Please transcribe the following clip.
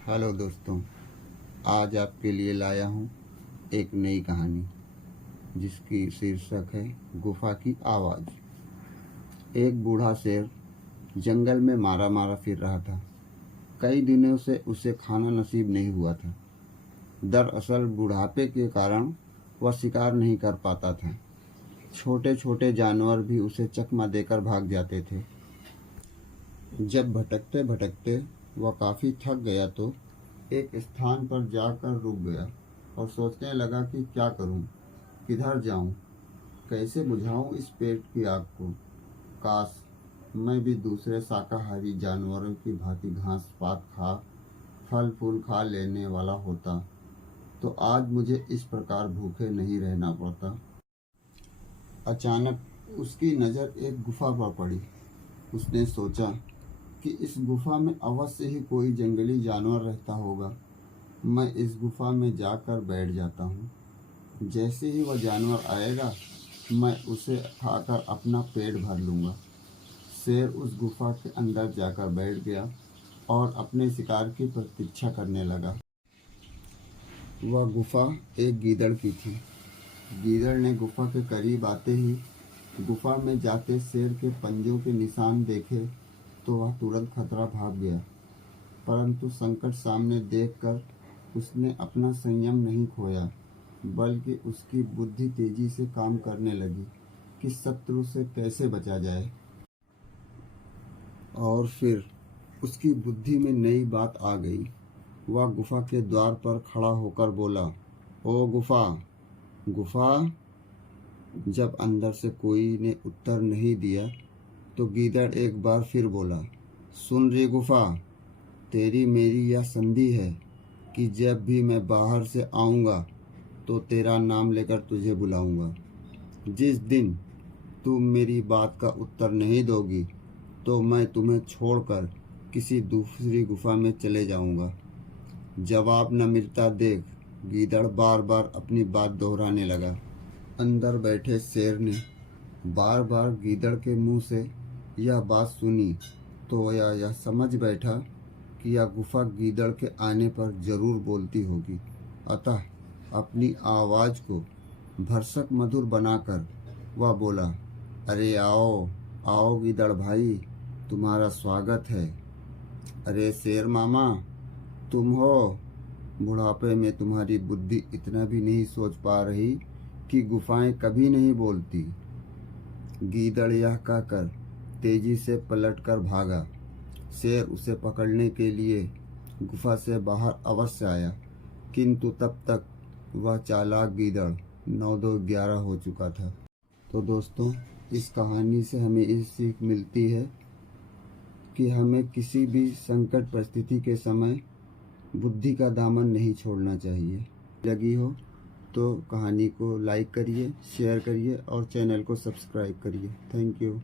Hello दोस्तों, आज आपके लिए लाया हूँ एक नई कहानी जिसकी शीर्षक है गुफा की आवाज़। एक बूढ़ा शेर जंगल में मारा मारा फिर रहा था। कई दिनों से उसे खाना नसीब नहीं हुआ था। दरअसल बुढ़ापे के कारण वह शिकार नहीं कर पाता था। छोटे छोटे जानवर भी उसे चकमा देकर भाग जाते थे। जब भटकते भटकते वह काफ़ी थक गया तो एक स्थान पर जाकर रुक गया और सोचने लगा कि क्या करूं, किधर जाऊं, कैसे बुझाऊं इस पेट की आग को। काश मैं भी दूसरे शाकाहारी जानवरों की भांति घास पात खा फल फूल खा लेने वाला होता तो आज मुझे इस प्रकार भूखे नहीं रहना पड़ता। अचानक उसकी नज़र एक गुफा पर पड़ी। उसने सोचा कि इस गुफा में अवश्य ही कोई जंगली जानवर रहता होगा। मैं इस गुफा में जाकर बैठ जाता हूँ। जैसे ही वह जानवर आएगा मैं उसे खाकर अपना पेट भर लूँगा। शेर उस गुफा के अंदर जाकर बैठ गया और अपने शिकार की प्रतीक्षा करने लगा। वह गुफा एक गीदड़ की थी। गीदड़ ने गुफा के करीब आते ही गुफा में जाते शेर के पंजों के निशान देखे तो वह तुरंत खतरा भाग गया। परंतु संकट सामने देखकर उसने अपना संयम नहीं खोया, बल्कि उसकी बुद्धि तेजी से काम करने लगी कि शत्रु से कैसे बचा जाए। और फिर उसकी बुद्धि में नई बात आ गई। वह गुफा के द्वार पर खड़ा होकर बोला, ओ गुफा, गुफा। जब अंदर से कोई ने उत्तर नहीं दिया तो गीदड़ एक बार फिर बोला, सुन रे गुफा, तेरी मेरी यह संधि है कि जब भी मैं बाहर से आऊँगा तो तेरा नाम लेकर तुझे बुलाऊँगा। जिस दिन तुम मेरी बात का उत्तर नहीं दोगी तो मैं तुम्हें छोड़कर किसी दूसरी गुफा में चले जाऊँगा। जवाब न मिलता देख गीदड़ बार बार अपनी बात दोहराने लगा। अंदर बैठे शेर ने बार बार गीदड़ के मुंह से यह बात सुनी तो यह समझ बैठा कि यह गुफा गीदड़ के आने पर जरूर बोलती होगी। अतः अपनी आवाज़ को भरसक मधुर बनाकर वह बोला, अरे आओ आओ गीदड़ भाई, तुम्हारा स्वागत है। अरे शेर मामा, तुम हो? बुढ़ापे में तुम्हारी बुद्धि इतना भी नहीं सोच पा रही कि गुफाएं कभी नहीं बोलती। गीदड़ यह कहकर तेजी से पलटकर भागा। शेर उसे पकड़ने के लिए गुफा से बाहर अवश्य आया, किंतु तब तक वह चालाक गीदड़ 9-2-11 हो चुका था। तो दोस्तों, इस कहानी से हमें ये सीख मिलती है कि हमें किसी भी संकट परिस्थिति के समय बुद्धि का दामन नहीं छोड़ना चाहिए। लगी हो तो कहानी को लाइक करिए, शेयर करिए और चैनल को सब्सक्राइब करिए। Thank you.